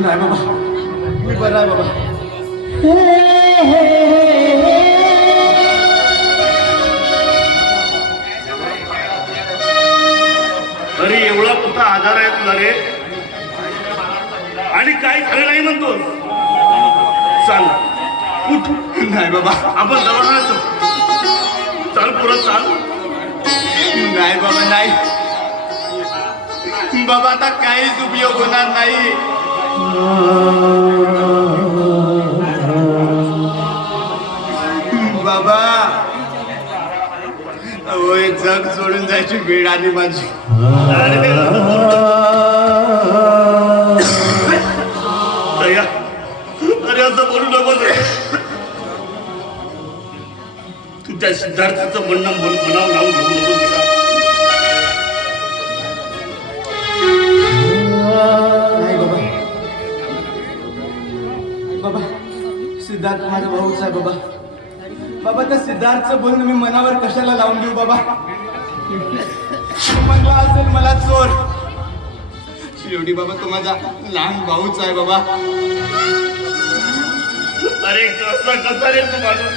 नाही बाबा, मी बरा आहे बाबा. अरे एवढा मोठा आजार आहे तुला रे, आणि काही खरं नाही म्हणतो. चाल उठ. नाही बाबा, आपण दवाखान्यात जाऊ. चाल पुढं चाल. नाही बाबा नाही बाबा, आता काहीच उपयोग होणार नाही. बाबा होय, जग सोडून जायची वेळ आली माझी. अरे असं बोलू नको रे. तू त्या सिद्धार्थाचं म्हणणं म्हणावं लावून घेऊ नको तिला. नाही बाबा, बाबा सिद्धार्थ माझा भाऊच आहे बाबा. बाबा त्या सिद्धार्थचं बोलणं मी मनावर कशाला लावून देऊ बाबा. म्हणला असेल मला चोर, शेवटी बाबा तो माझा लहान भाऊच आहे बाबा. अरे कसा रे तू माणूस.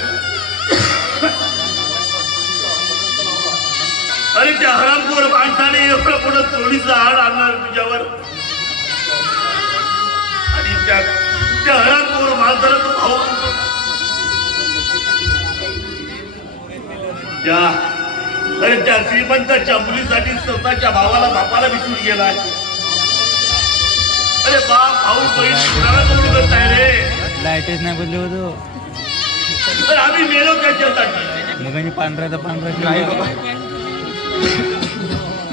अरे त्या हरामखोर माणसाने एवढं पुढं चोरीचा हाड आणणार तुझ्यावर, आणि त्या हरामखोर माणसाला तू भाऊ. अरे त्या श्रीमंताच्या मुलीसाठी स्वतःच्या भावाला बापाला विसरून गेलाय. अरे बाप भाऊ बहीण कुणाला कमी करत आहे रे. लाईटच नाही बदले होतो. अरे आम्ही मेलो त्याच्यासाठी. मग पांढरा तर पांढरा नाही बाबा,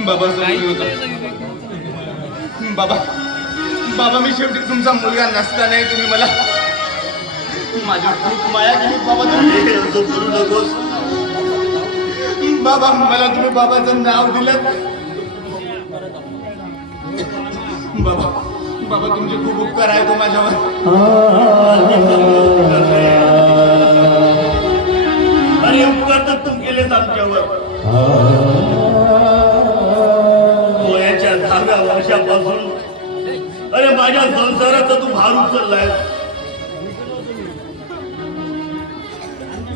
बाबा बाबा बाबा मी शेवटी तुमचा मुलगा नसतानाही तुम्ही मला माझ्या खूप माया केली बाबा. तुम्ही असं करू नकोस बाबा, मला तुम्ही बाबाचं नाव दिलं. बाबा बाबा तुमचे खूप उपकार आहे तो माझ्यावर. अरे उपकार तर तुम केलेच आमच्यावर. वयाच्या 10व्या वर्षापासून अरे माझ्या संसाराचा तू भार उचललाय.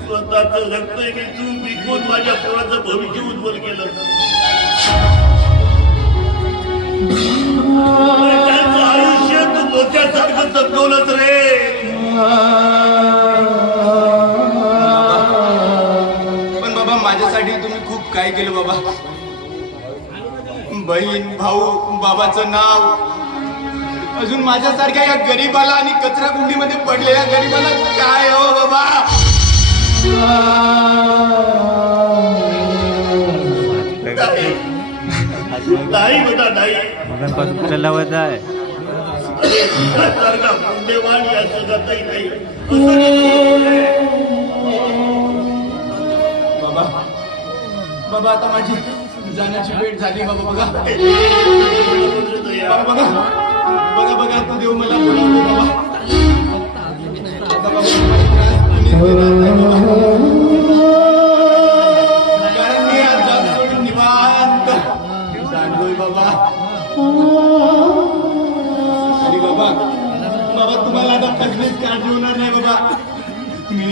स्वतःच रक्त तू विकून माझ्या पोराचं भविष्य उज्ज्वल केलं. त्यांचं आयुष्य तू मोत्यासारखं जगवलंच रे. पण बाबा माझ्यासाठी तुम्ही खूप काय केलं बाबा. बहीण भाऊ, बाबाचं नाव, अजून माझ्यासारख्या या गरीबाला आणि कचरा कुंडीमध्ये पडलेल्या गरीबाला काय हो बाबा. नाही बघा नाही. मगांपासून तुला लावत आहे. सारखा पुण्यवान या जगातही नाही. बाबा बाबा आता माझी जाण्याची वेळ झाली बाबा. बघा बघा बघा बघा तो देव मला बोलावतो बाबा. आता बाबा कारण मी आज जग सोडून निवांत जाणलोय बाबा. आणि बाबा बाबा तुम्हाला आता कसलीच काळजी होणार नाही बाबा. मी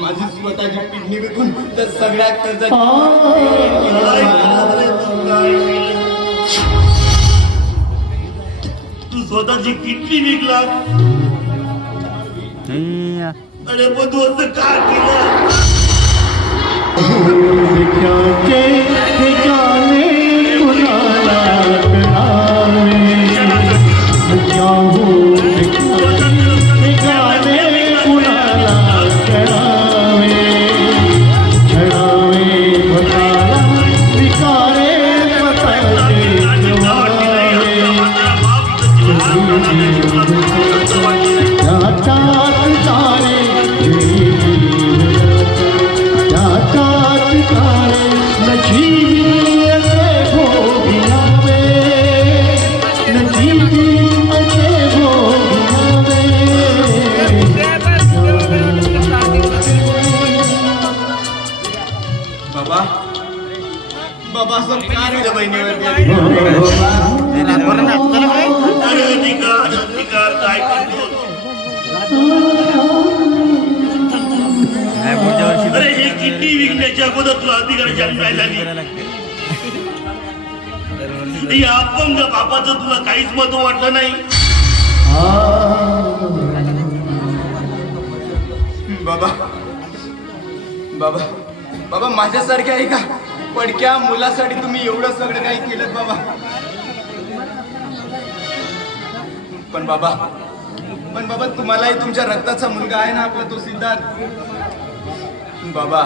माझी स्वतःची किडनी विकून त्या सगळ्या कर्जाची तू स्वतःची किडनी विकला. अरे पण तू असं का केलं. बाबा असं काय रे बहिणीवर अरे अधिकार अधिकार काय करतो नाही पुढच्या वर्षी अरे हे किडनी विकण्याच्या अगोदर तुला अधिकार जन्मायला झाली करायला लागते. या अपंग बापाचं तुला काहीच महत्व वाटलं नाही बाबा बाबा बाबा माझ्यासारखे आहे का पडक्या मुलासाठी तुम्ही एवढं सगळं काही केलं बाबा पण बाबा तुम्हालाही तुमच्या रक्ताचा मुलगा आहे ना आपला तो सिद्धार्थ बाबा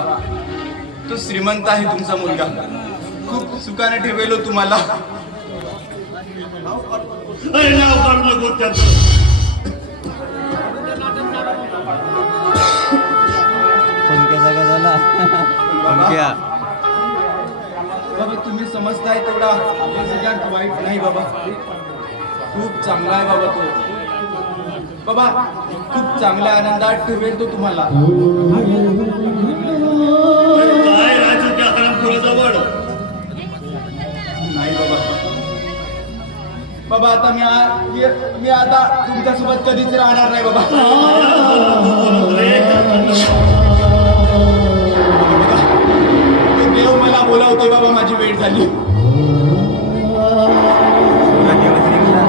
तो श्रीमंत आहे तुमचा मुलगा खूप सुखाने ठेवेलो तुम्हाला अरे नाव काढू नको त्याचं कोणत्या जागा झाला कोणत्या बाबा तुम्ही समजताय तेवढा आपला सिद्धार्थ वाईट नाही बाबा खूप चांगला आहे बाबा तो बाबा खूप चांगल्या आनंदात ठेवेल तो तुम्हाला काय राहायचं त्या हरामखोराजवळ नाही बाबा बाबा आता मी आता तुमच्यासोबत कधीच राहणार नाही बाबा देव मला बोलावतोय बाबा माझी वेळ झाली तुला दिवस निघला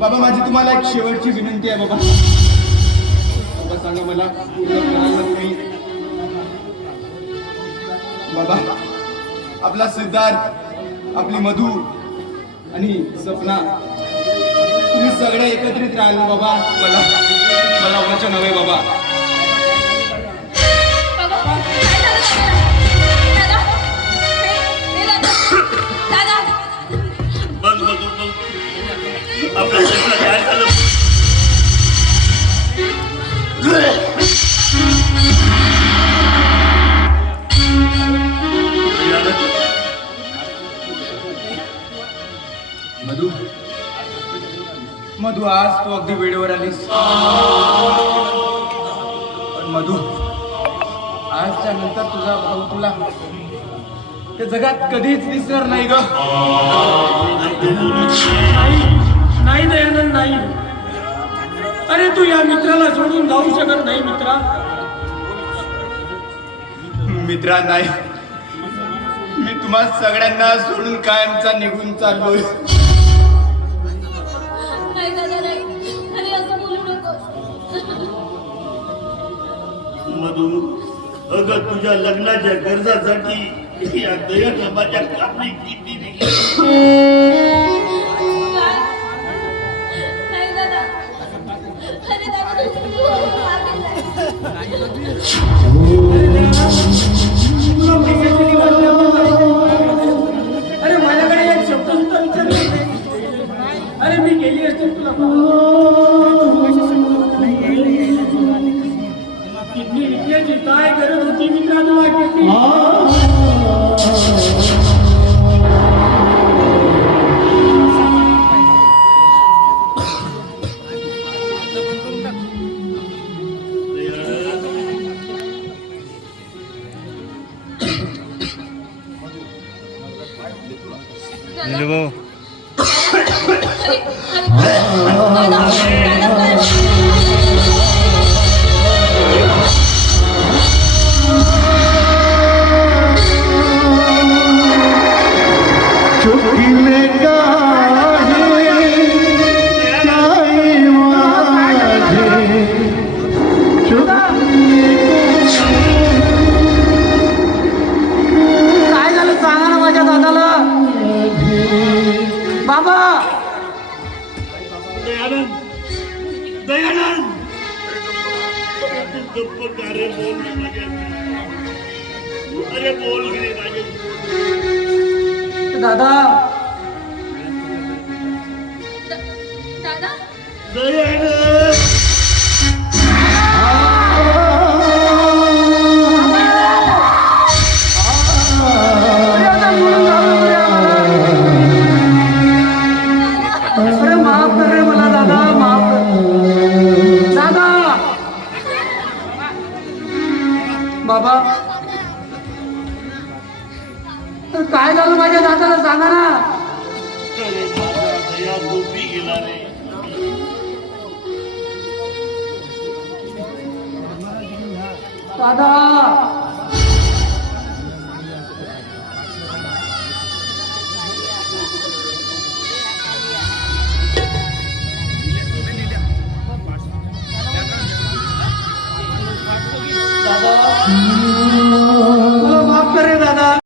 बाबा माझी तुम्हाला एक शेवटची विनंती आहे बाबा बाबा सांगा मला पूर्ण करायला तुम्ही बाबा आपला सिद्धार्थ आपली मधू आणि सपना तुम्ही सगळे एकत्रित राहिलो बाबा मला वचन हवे बाबा बघ बघ बघ आपल्या सगळं काय झालं मधू आज तू अगदी वेळेवर आलीस पण मधू आजच्या नंतर तुझा भाऊ तुला त्या जगात कधीच दिसणार नाही ग नाही दयानंद नाही अरे तू या मित्राला सोडून जाऊ शकत नाही मित्रा नाही मी तुम्हा सगळ्यांना सोडून कायमचा निघून चाललोय नाही दादा नाही अरे असं बोलू नकोस मधू अगं तुझ्या लग्नाच्या गरजासाठी या दयानंदाच्या कापणी किती नाही दादा अरे दादा तू अरे माझ्याकडे एक शब्द सुद्धा विचारला नाही अरे मी गेली असते तुला किडनी विकण्याची काय गरज होती मित्रा तुला किडनी भाऊ काय झालं सांगा ना माझ्या दादाला बाबा दयानंद दयानंद तू गप्प का रे बोल ना माझ्या अरे बोल गे माझ्या दादा दादा दयानंद अरे माफ कर रे मला दादा माफ कर दादा बाबा तर काय झालं माझ्या दादाला सांगा ना. अरे माझा दया गोपी गेला रे. दादा दादा